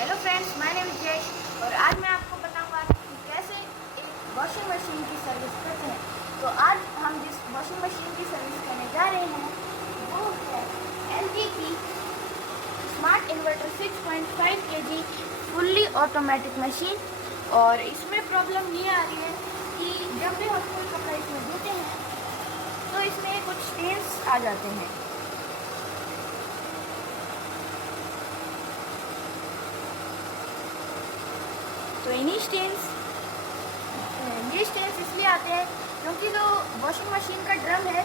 Hello friends, my name is Jayesh और आज मैं आपको बताऊंगा कि कैसे एक वॉशिंग मशीन की सर्विस करते हैं। तो आज हम जिस वॉशिंग मशीन की सर्विस करने जा रहे हैं वो है एलजी की smart inverter 6.5 KG fully automatic machine. और इसमें प्रॉब्लम ये आ रही है कि जब भी हम कोई कपड़ा इसमें धोते हैं तो इसमें कुछ स्टेन्स आ जाते हैं। तो इन्हीं स्टेन्स ये स्टेन्स इसलिए आते हैं क्योंकि जो वॉशिंग मशीन का ड्रम है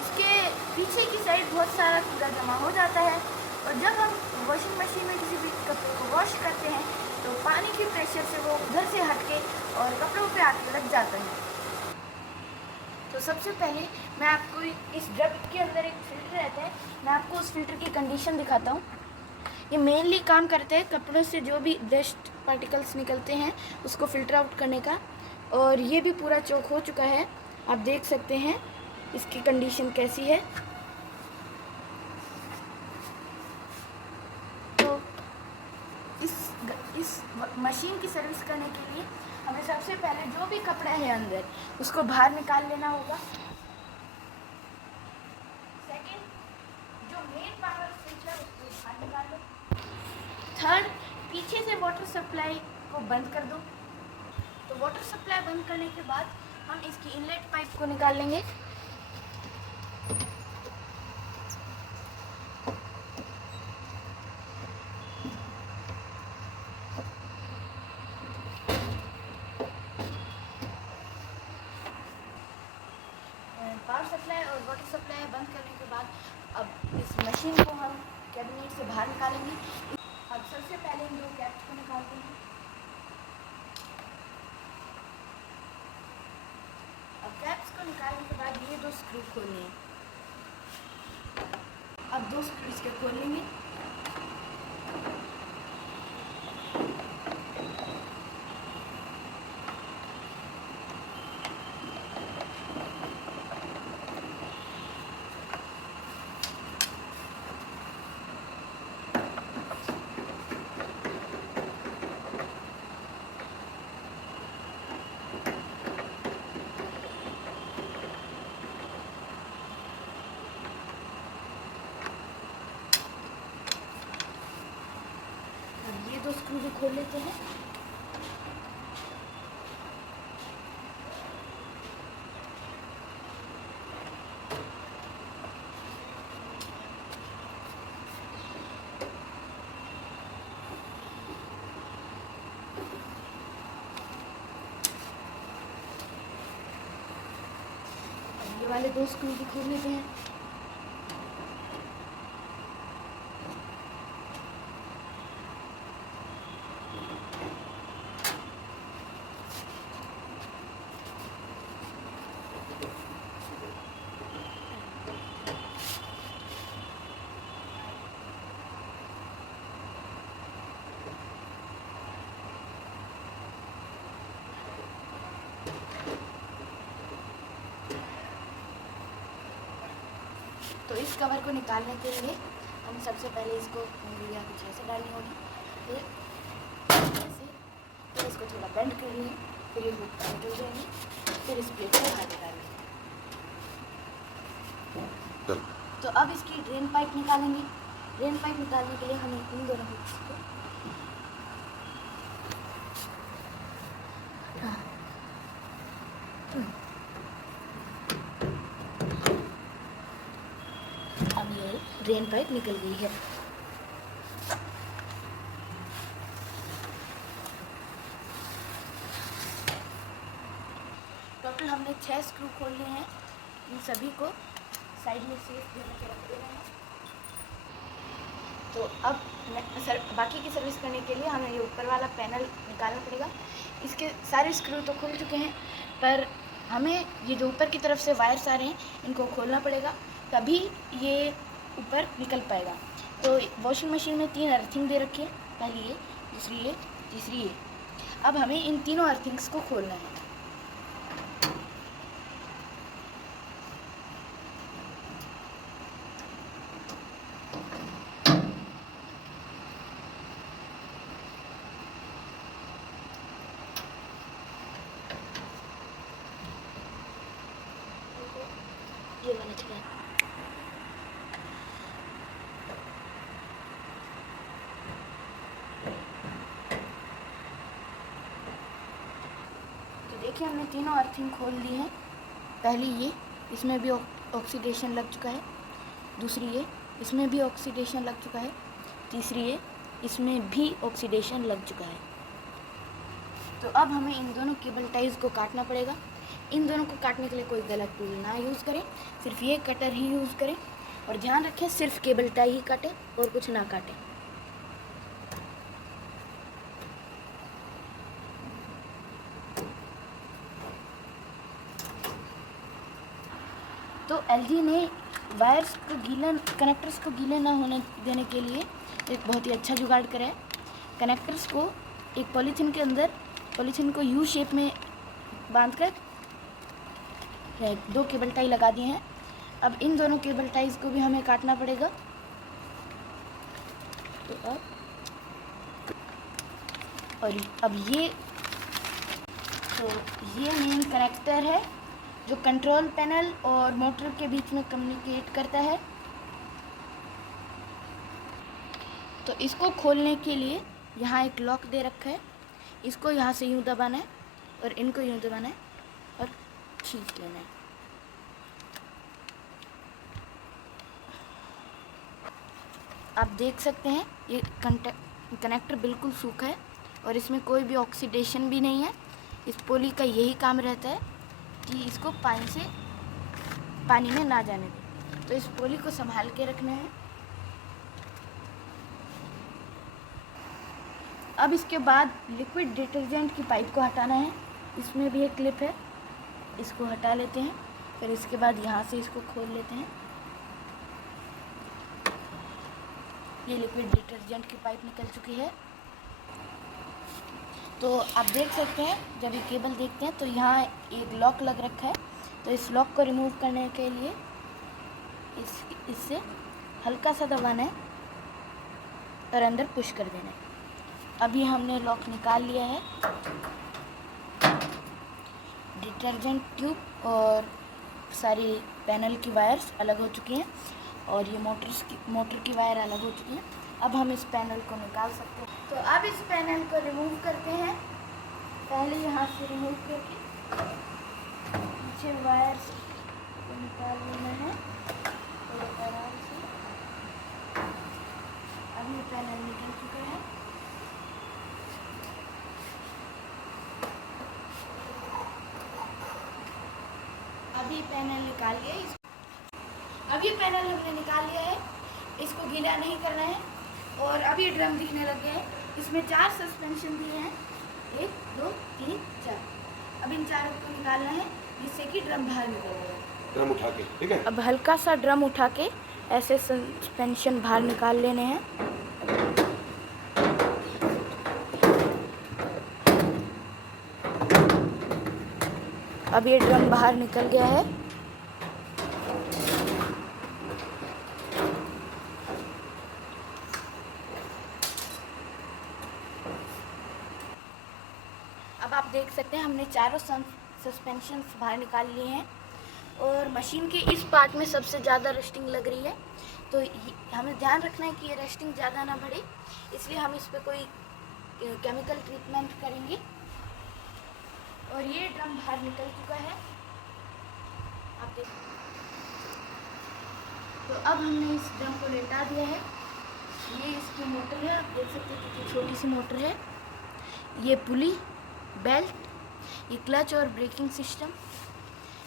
इसके पीछे की साइड बहुत सारा कूड़ा जमा हो जाता है और जब हम वॉशिंग मशीन में किसी भी कपड़े को वॉश करते हैं तो पानी के प्रेशर से वो उधर से हटके और कपड़ों पे आके लग जाता है। तो सबसे पहले मैं आपको इस ड्रम के अंदर एक फ़िल्टर रहता है, मैं आपको उस फिल्टर की कंडीशन दिखाता हूँ। ये मेनली काम करते हैं कपड़ों से जो भी डस्ट पार्टिकल्स निकलते हैं उसको फ़िल्टर आउट करने का। और ये भी पूरा चौक हो चुका है, आप देख सकते हैं इसकी कंडीशन कैसी है। तो इस मशीन की सर्विस करने के लिए हमें सबसे पहले जो भी कपड़ा है अंदर उसको बाहर निकाल लेना होगा। सेकंड, जो मेन पावर स्विच है उसको बाहर निकाल लो। थर्ड, पीछे से वाटर सप्लाई को बंद कर दो। तो वाटर सप्लाई बंद करने के बाद हम इसकी इनलेट पाइप को निकाल लेंगे। पावर सप्लाई और वाटर सप्लाई बंद करने के बाद अब इस मशीन को हम कैबिनेट से बाहर निकालेंगे। अब सबसे पहले इन दो कैप्स को निकालते हैं। अब कैप्स को निकालने के बाद ये दो स्क्रू खोलने हैं। अब दो स्क्रू इसके खोल लेंगे। अब ये दो स्क्रू भी खोल लेते हैं। ये वाले दो स्क्रू भी खोल लेते हैं। तो इस कवर को निकालने के लिए हम सबसे पहले इसको उंगलियां कुछ ऐसे डालनी होगी, फिर ऐसे, फिर इसको थोड़ा बेंड कर लेंगे, फिर ये हुक निकल जाएंगे, फिर इस प्लेट को बाहर निकालेंगे। तो अब इसकी ड्रेन पाइप निकालेंगे। ड्रेन पाइप निकालने के लिए हमें इन दोनों हुक्स को अब ये ड्रेन पाइप निकल गई है। टोटल हमने 6 स्क्रू खोल लिए हैं। इन सभी को साइड में सेफ के रख दे रहे हैं। तो अब बाकी की सर्विस करने के लिए हमें ये ऊपर वाला पैनल निकालना पड़ेगा। इसके सारे स्क्रू तो खुल चुके हैं पर हमें ये जो ऊपर की तरफ से वायर्स आ रहे हैं इनको खोलना पड़ेगा, तभी ये ऊपर निकल पाएगा। तो वॉशिंग मशीन में 3 अर्थिंग दे रखी है, पहली ये, दूसरी ये, तीसरी ये। अब हमें इन तीनों अर्थिंग्स को खोलना है। देखिए हमने तीनों अर्थिंग खोल दी हैं। पहली ये, इसमें भी ऑक्सीडेशन लग चुका है। दूसरी ये, इसमें भी ऑक्सीडेशन लग चुका है। तीसरी ये, इसमें भी ऑक्सीडेशन लग चुका है। तो अब हमें इन दोनों केबल टाइज को काटना पड़ेगा। इन दोनों को काटने के लिए कोई गलत टूल ना यूज़ करें, सिर्फ ये कटर ही यूज़ करें। और ध्यान रखें सिर्फ केबल टाई ही काटें और कुछ ना काटें। तो एलजी ने वायर्स को गीला, कनेक्टर्स को गीले ना होने देने के लिए एक बहुत ही अच्छा जुगाड़ करा है। कनेक्टर्स को एक पॉलीथीन के अंदर, पॉलीथीन को यू शेप में बांधकर 2 केबल टाई लगा दिए हैं। अब इन दोनों केबल टाइज को भी हमें काटना पड़ेगा। तो अब ये मेन कनेक्टर है जो कंट्रोल पैनल और मोटर के बीच में कम्युनिकेट करता है। तो इसको खोलने के लिए यहाँ एक लॉक दे रखा है। इसको यहाँ से यूँ दबाना है और इनको यूँ दबाना है और खींच लेना है। आप देख सकते हैं ये कनेक्टर बिल्कुल सूखा है और इसमें कोई भी ऑक्सीडेशन भी नहीं है। इस पोली का यही काम रहता है कि इसको पानी में ना जाने दें। तो इस पोली को संभाल के रखना है। अब इसके बाद लिक्विड डिटर्जेंट की पाइप को हटाना है। इसमें भी एक क्लिप है, इसको हटा लेते हैं। फिर इसके बाद यहाँ से इसको खोल लेते हैं। ये लिक्विड डिटर्जेंट की पाइप निकल चुकी है। तो आप देख सकते हैं जब ये केबल देखते हैं तो यहाँ एक लॉक लग रखा है। तो इस लॉक को रिमूव करने के लिए इससे हल्का सा दबाना है और अंदर पुश कर देना है। अभी हमने लॉक निकाल लिया है। डिटर्जेंट ट्यूब और सारी पैनल की वायर्स अलग हो चुकी हैं और ये मोटर की वायर अलग हो चुकी है। अब हम इस पैनल को निकाल सकते हैं। तो अब इस पैनल को रिमूव करते हैं। पहले यहाँ से रिमूव करके पीछे वायर्स को निकाल लेना है और आराम से। अब ये पैनल निकल चुका है। अभी पैनल निकाल लिया। अब ये पैनल हमने निकाल लिया है। इसको गीला नहीं करना है। और अब ये ड्रम दिखने लग गए हैं। इसमें 4 सस्पेंशन दिए हैं, 1 2 3 4। अब इन 4 को निकालना है जिससे कि ड्रम बाहर निकलेगा। ड्रम उठा के, ठीक है। अब हल्का सा ड्रम उठा के ऐसे सस्पेंशन बाहर निकाल लेने हैं। अब ये ड्रम बाहर निकल गया है। अब आप देख सकते हैं हमने चारों सस्पेंशन बाहर निकाल लिए हैं और मशीन के इस पार्ट में सबसे ज़्यादा रस्टिंग लग रही है। तो हमें ध्यान रखना है कि ये रस्टिंग ज़्यादा ना बढ़े, इसलिए हम इस पर कोई केमिकल ट्रीटमेंट करेंगे। और ये ड्रम बाहर निकल चुका है, आप देख। तो अब हमने इस ड्रम को लेटा दिया है। ये इसकी मोटर है, आप देख सकते हैं कितनी छोटी सी मोटर है। ये पुली, बेल्ट, ये क्लच और ब्रेकिंग सिस्टम,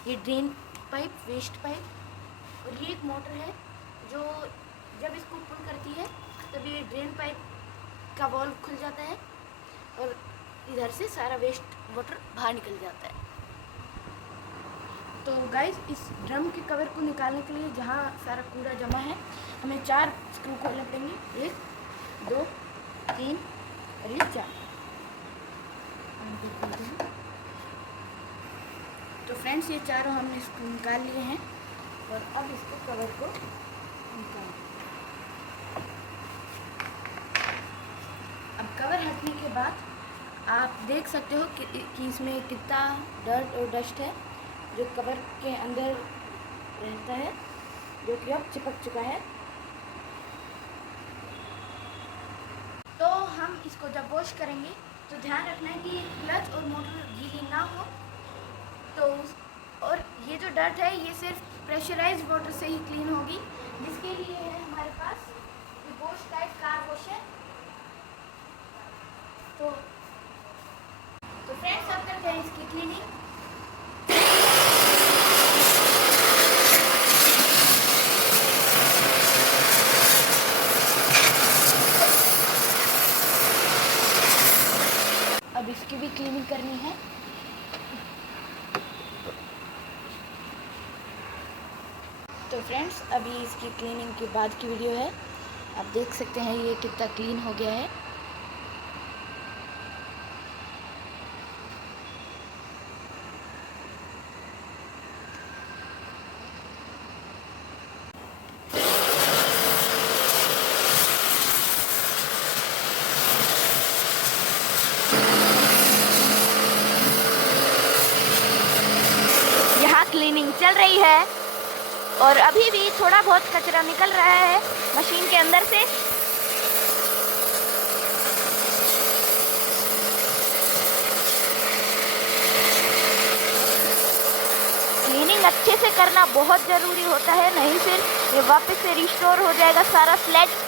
ये ड्रेन पाइप, वेस्ट पाइप और ये एक मोटर है जो जब इसको पुल करती है तब ये ड्रेन पाइप का वॉल्व खुल जाता है और इधर से सारा वेस्ट वाटर बाहर निकल जाता है। तो गाइस इस ड्रम के कवर को निकालने के लिए जहाँ सारा कूड़ा जमा है हमें 4 स्क्रू को लगेंगे, 1 2 3 और ये 4। तो फ्रेंड्स ये चारों हमने इसको निकाल लिए हैं और अब इसको कवर को निकाल। अब कवर हटने के बाद आप देख सकते हो कि इसमें कितना डर्ट और डस्ट है जो कवर के अंदर रहता है, जो कि अब चिपक चुका है। तो हम इसको जब वॉश करेंगे तो ध्यान रखना है कि क्लच और मोटर गीली ना हो तो और ये जो डर्ट है ये सिर्फ प्रेशराइज्ड वाटर से ही क्लीन होगी, जिसके लिए है हमारे पास ये बोश टाइप कार वॉश है। तो फ्रेंड्स अब करते हैं इसकी क्लीनिंग। अब इसकी भी क्लीनिंग करनी है। तो फ्रेंड्स अभी इसकी क्लीनिंग के बाद की वीडियो है। आप देख सकते हैं ये कितना क्लीन हो गया है। यहाँ क्लीनिंग चल रही है और अभी भी थोड़ा बहुत कचरा निकल रहा है मशीन के अंदर से। क्लीनिंग अच्छे से करना बहुत ज़रूरी होता है, नहीं फिर ये वापस से रिस्टोर हो जाएगा सारा स्लेज।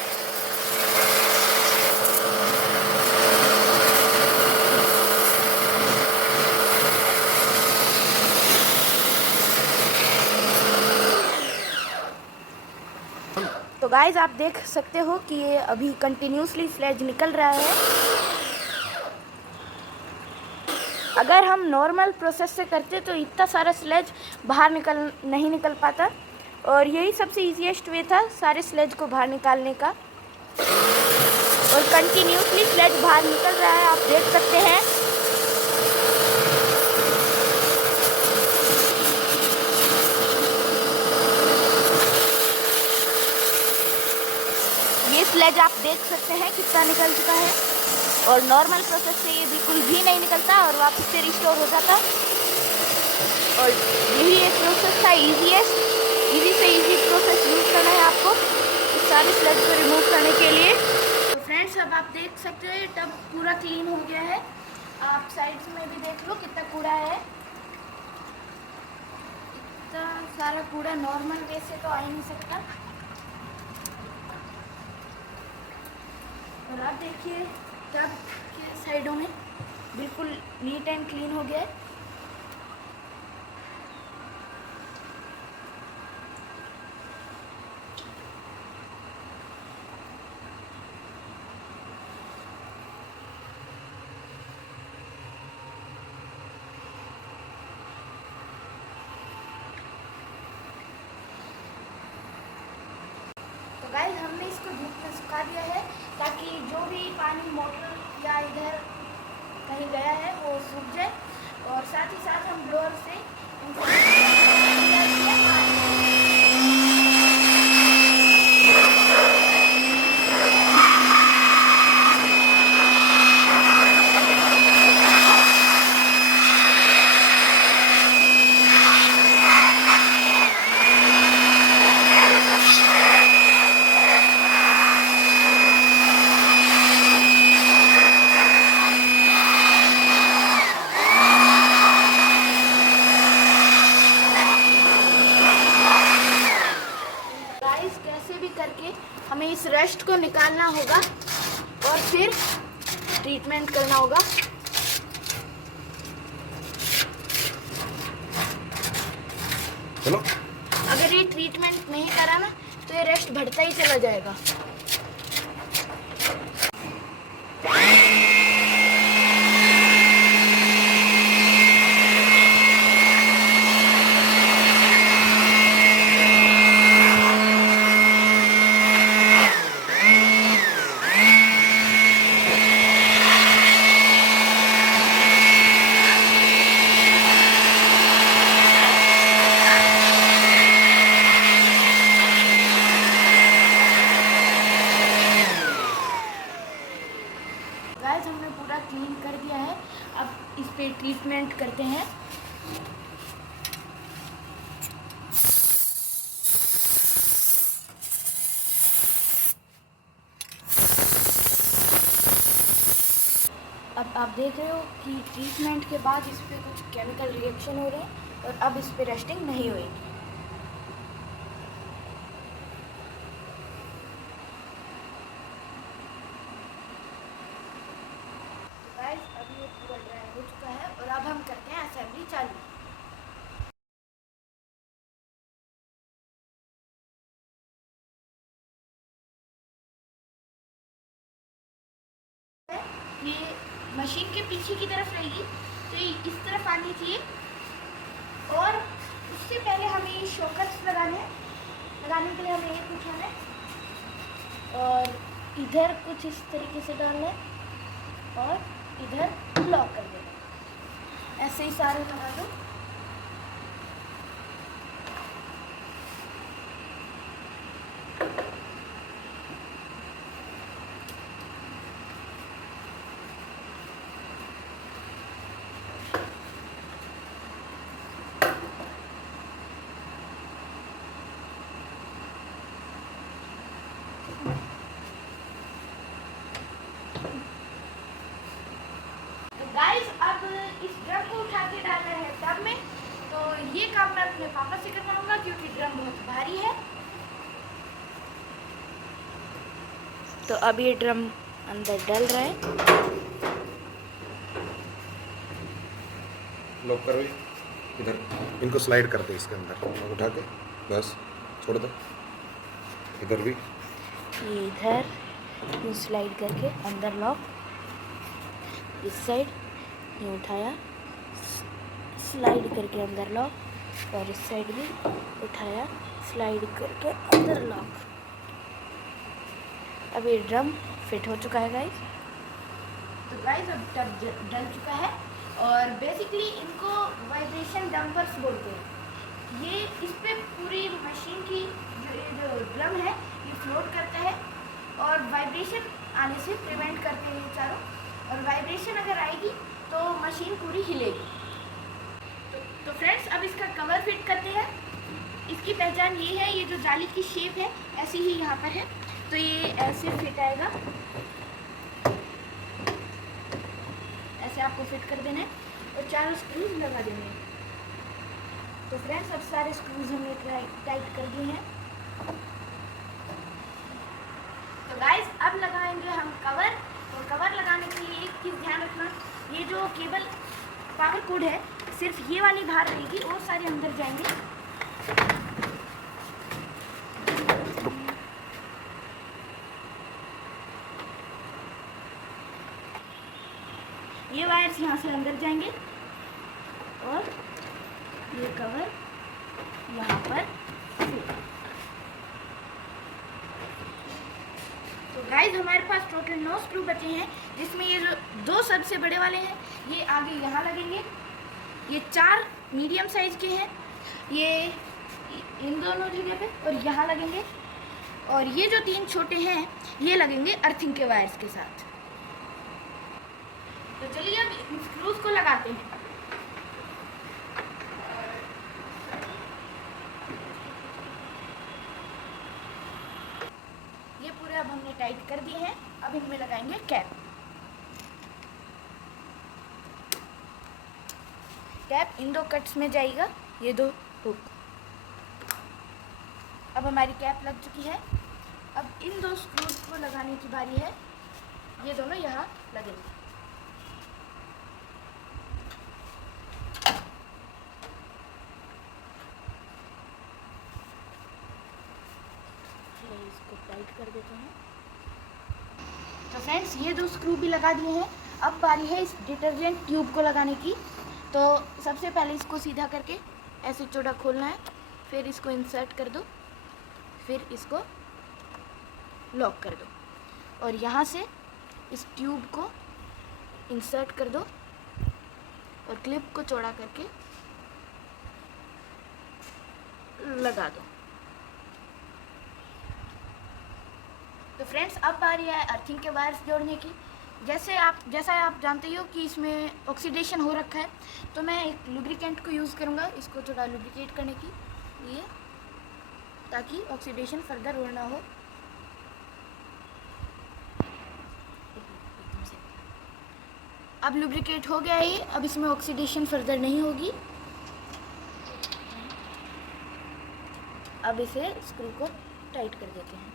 तो गाइज आप देख सकते हो कि ये अभी कंटिन्यूसली स्लेज निकल रहा है। अगर हम नॉर्मल प्रोसेस से करते तो इतना सारा स्लेज बाहर नहीं निकल पाता, और यही सबसे इजीएस्ट वे था सारे स्लेज को बाहर निकालने का। और कंटिन्यूसली स्लेज बाहर निकल रहा है, आप देख सकते हैं। ये स्लेज आप देख सकते हैं कितना निकल चुका है, और नॉर्मल प्रोसेस से ये बिल्कुल भी नहीं निकलता और वापस से रिस्टोर हो जाता। और यही एक प्रोसेस था इजी से इजी प्रोसेस यूज़ करना है आपको इस सारे स्लेज को रिमूव करने के लिए। तो फ्रेंड्स अब आप देख सकते हैं टब पूरा क्लीन हो गया है। आप साइड्स में भी देख लो कितना कूड़ा है। इतना सारा कूड़ा नॉर्मल वे से तो आ ही नहीं सकता। और आप देखिए टब के साइडों में बिल्कुल नीट एंड क्लीन हो गया है। तो गाइस हमने इसको धूप में सुखा दिया है ताकि जो भी पानी मोटर या इधर कहीं गया है वो सूख जाए, और साथ ही साथ हम ब्लोअर से करके हमें इस रस्ट को निकालना होगा और फिर ट्रीटमेंट करना होगा। चलो अगर ये ट्रीटमेंट नहीं करा ना तो ये रस्ट बढ़ता ही चला जाएगा। गाइस हमने पूरा क्लीन कर दिया है, अब इस पे ट्रीटमेंट करते हैं। अब आप देख रहे हो कि ट्रीटमेंट के बाद इस पर कुछ केमिकल रिएक्शन हो रहे हैं और अब इस पर रस्टिंग नहीं होएगी। तो गाइस अभी ये पूरा ड्राई हो चुका है और अब हम करते हैं असेंबली चालू। ये मशीन के पीछे की तरफ रहेगी तो ये इस तरफ आनी चाहिए और उससे पहले हमें ये शॉकर्स लगाने के लिए हमें एक उठाना है और इधर कुछ इस तरीके से डालना है और इधर लॉक कर देना है। ऐसे ही सारे लगा दो। गाइस अब इस ड्रम को उठा के डालना है टब में, तो ये काम मैं अपने पापा से करवाऊंगा क्योंकि ड्रम बहुत भारी है। तो अब ये ड्रम अंदर डल रहा है। लॉक करो, इधर इनको स्लाइड कर दे इसके अंदर, उठा के बस छोड़ दो। इधर भी ये इधर स्लाइड करके अंदर लॉक, इस साइड ये उठाया स्लाइड करके अंदर लॉक और इस साइड भी उठाया स्लाइड करके अंदर लॉक। अब ये ड्रम फिट हो चुका है गाइस। तो गाइस अब टब डल चुका है और बेसिकली इनको वाइब्रेशन डंपर्स बोलते हैं। ये इस पे पूरी मशीन की जो ड्रम है ये फ्लोट करता है और वाइब्रेशन आने से प्रिवेंट करते हैं ये चारों, और वाइब्रेशन अगर आएगी तो मशीन पूरी हिलेगी। तो फ्रेंड्स अब इसका कवर फिट करते हैं। इसकी पहचान ये है, ये जो जाली की शेप है ऐसी ही यहाँ पर है, तो ये ऐसे फिट आएगा। ऐसे आपको फिट कर देना है और चारों स्क्रूज लगा देने हैं। तो फ्रेंड्स अब सारे स्क्रूज हमने टाइट कर दिए हैं। तो गाइस अब लगाएंगे हम कवर। तो कवर लगाने के लिए एक चीज़ ध्यान रखना, ये जो केबल पावर कोड है सिर्फ ये वाली बाहर रहेगी और सारे अंदर जाएंगे। ये वायर्स यहाँ से अंदर जाएंगे और ये कवर यहाँ पर। तो गाइस हमारे पास टोटल 9 स्क्रू बचे हैं, जिसमें ये जो 2 सबसे बड़े वाले हैं ये आगे यहाँ लगेंगे, ये 4 मीडियम साइज के हैं ये इन दोनों जगह पे और यहाँ लगेंगे, और ये जो 3 छोटे हैं ये लगेंगे अर्थिंग के वायर्स के साथ। तो चलिए अब इन स्क्रूज को लगाते हैं। ये पूरे अब हमने टाइट कर दिए हैं। अब इनमें लगाएंगे कैप। कैप इन 2 कट्स में जाएगा, ये 2 हुक। अब हमारी कैप लग चुकी है। अब इन 2 स्क्रूज को लगाने की बारी है, ये दोनों यहाँ लगेंगे। इसको टाइट कर देते हैं। तो फ्रेंड्स ये 2 स्क्रू भी लगा दिए हैं। अब बारी है इस डिटर्जेंट ट्यूब को लगाने की। तो सबसे पहले इसको सीधा करके ऐसे चौड़ा खोलना है, फिर इसको इंसर्ट कर दो, फिर इसको लॉक कर दो और यहाँ से इस ट्यूब को इंसर्ट कर दो और क्लिप को चौड़ा करके लगा दो। तो फ्रेंड्स अब बारी है अर्थिंग के वायर्स जोड़ने की। जैसा आप जानते हो कि इसमें ऑक्सीडेशन हो रखा है, तो मैं एक लुब्रिकेंट को यूज़ करूँगा इसको थोड़ा लुब्रिकेट करने की लिए, ताकि ऑक्सीडेशन फर्दर और ना हो। अब लुब्रिकेट हो गया ये, अब इसमें ऑक्सीडेशन फर्दर नहीं होगी। अब इसे स्क्रू को टाइट कर देते हैं।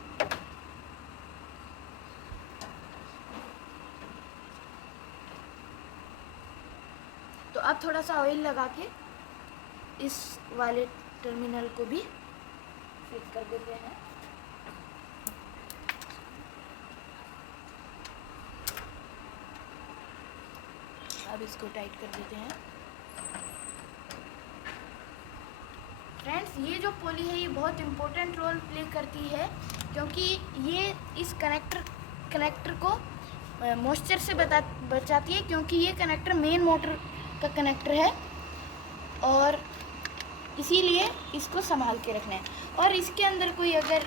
तो अब थोड़ा सा ऑयल लगा के इस वाले टर्मिनल को भी फिट कर देते हैं। अब इसको टाइट कर देते हैं। फ्रेंड्स, ये जो पुली है ये बहुत इम्पोर्टेंट रोल प्ले करती है, क्योंकि ये इस कनेक्टर को मॉइस्चर से बचाती है, क्योंकि ये कनेक्टर मेन मोटर का कनेक्टर है और इसीलिए इसको संभाल के रखना है। और इसके अंदर कोई अगर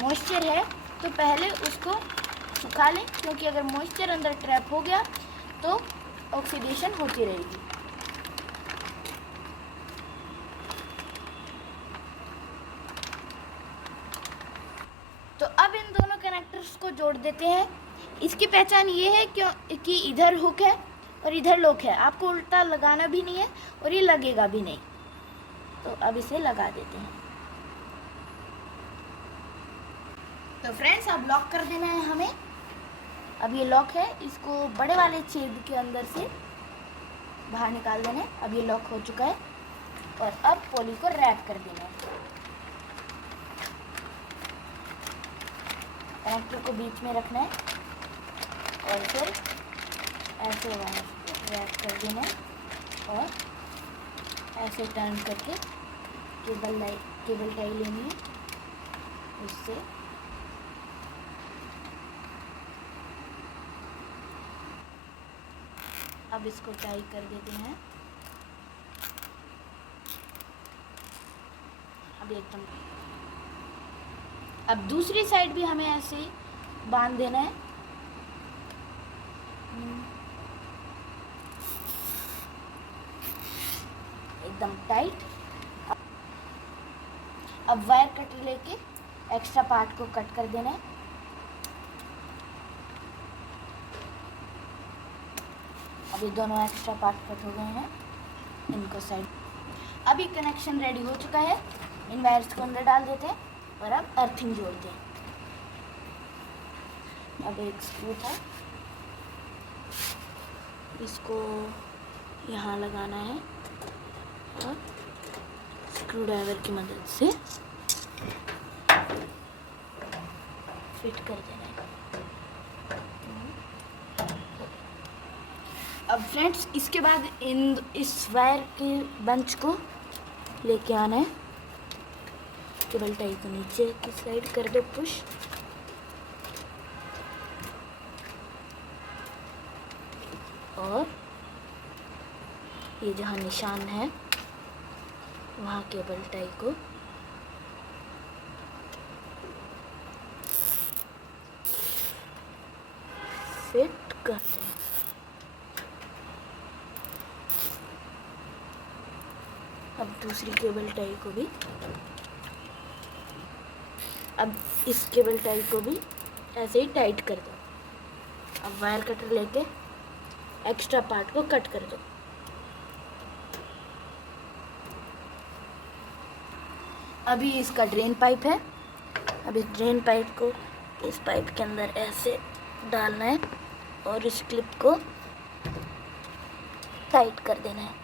मॉइस्चर है तो पहले उसको सुखा लें, क्योंकि अगर मॉइस्चर अंदर ट्रैप हो गया तो ऑक्सीडेशन होती रहेगी। तो अब इन दोनों कनेक्टर्स को जोड़ देते हैं। इसकी पहचान ये है कि इधर हुक है और इधर लॉक है, आपको उल्टा लगाना भी नहीं है और ये लगेगा भी नहीं। तो अब इसे लगा देते हैं। तो फ्रेंड्स, अब लॉक कर देना है हमें। अब ये लॉक है, इसको बड़े वाले छेद के अंदर से बाहर निकाल देना है। अब ये लॉक हो चुका है और अब पॉली को रैप कर देना है। कनेक्टर को बीच में रखना है और फिर ऐसे रैप कर देना है और ऐसे टर्न करके केबल टाई लेनी है उससे। अब इसको टाई कर देते हैं। अब एकदम, अब दूसरी साइड भी हमें ऐसे ही बांध देना है। एकदम टाइट। अब वायर कटर लेके एक्स्ट्रा पार्ट को कट कर देना है। अब ये दोनों एक्स्ट्रा पार्ट कट हो गए हैं, इनको साइड। अभी कनेक्शन रेडी हो चुका है। इन वायर्स को अंदर डाल देते हैं और अब अर्थिंग जोड़ते हैं। अब एक स्क्रू था, इसको यहाँ लगाना है और स्क्रू ड्राइवर की मदद से फिट कर देना है। अब फ्रेंड्स, इसके बाद इस वायर के बंच को लेके आना है। केबल टाई को नीचे की साइड कर दो पुश, और ये जहाँ निशान है वहाँ केबल टाई को फिट कर दें। अब दूसरी केबल टाई को भी, अब इस केबल टाई को भी ऐसे ही टाइट कर दो। अब वायर कटर लेके एक्स्ट्रा पार्ट को कट कर दो। अभी इसका ड्रेन पाइप है। अब इस ड्रेन पाइप को इस पाइप के अंदर ऐसे डालना है और इस क्लिप को टाइट कर देना है।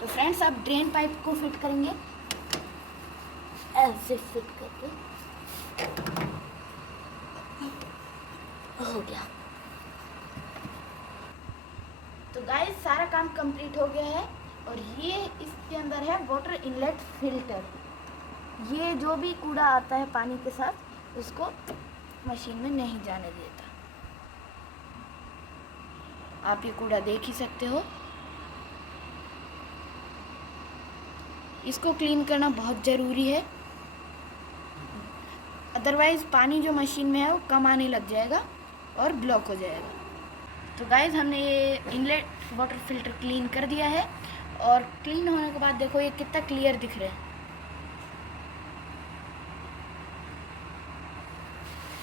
तो फ्रेंड्स, अब ड्रेन पाइप को फिट करेंगे, ऐसे फिट करके हो गया। तो गाइस, सारा काम कंप्लीट हो गया है और ये इसके अंदर है वाटर इनलेट फिल्टर। ये जो भी कूड़ा आता है पानी के साथ उसको मशीन में नहीं जाने देता। आप ये कूड़ा देख ही सकते हो। इसको क्लीन करना बहुत ज़रूरी है, अदरवाइज़ पानी जो मशीन में है वो कम आने लग जाएगा और ब्लॉक हो जाएगा। तो गाइज़, हमने ये इनलेट वाटर फिल्टर क्लीन कर दिया है और क्लीन होने के बाद देखो ये कितना क्लियर दिख रहा है।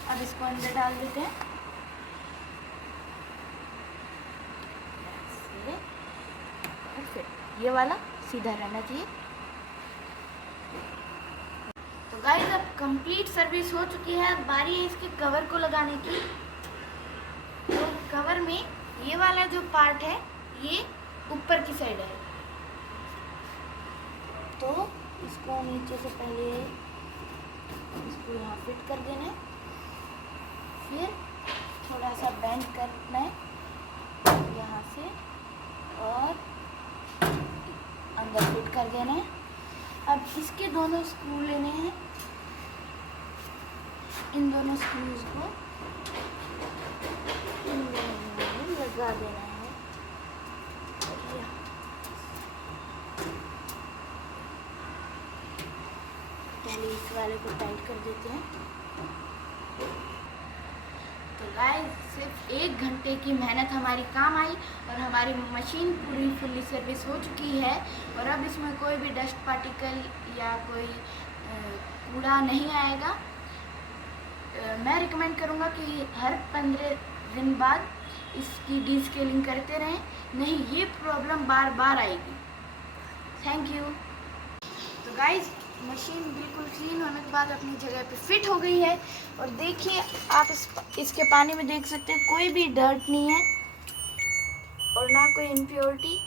अब इसको अंदर डाल देते हैं। ये वाला सीधा रहना चाहिए। तो गाइस अब कंप्लीट सर्विस हो चुकी है। अब बारी है इसके कवर को लगाने की। तो कवर में ये वाला जो पार्ट है ये ऊपर की साइड है, तो इसको नीचे से पहले इसको यहाँ फिट कर देना है, फिर थोड़ा सा बेंड करना है यहाँ से और अंदर फिट कर देना है। अब इसके दोनों स्क्रू लेने हैं, इन दोनों स्क्रूज को इन दोनों में लगा देना है। पहले इस वाले को टाइट कर देते हैं। तो गाइस सिर्फ 1 घंटे की मेहनत हमारी काम आई और हमारी मशीन पूरी फुल्ली सर्विस हो चुकी है और अब इसमें कोई भी डस्ट पार्टिकल या कोई कूड़ा नहीं आएगा। मैं रिकमेंड करूँगा कि हर 15 दिन बाद इसकी डीस्केलिंग करते रहें, नहीं ये प्रॉब्लम बार बार आएगी। Thank you. तो गाइस मशीन बिल्कुल क्लीन होने के बाद अपनी जगह पे फिट हो गई है और देखिए आप इसके पानी में देख सकते हैं कोई भी डर्ट नहीं है और ना कोई इम्प्योरिटी।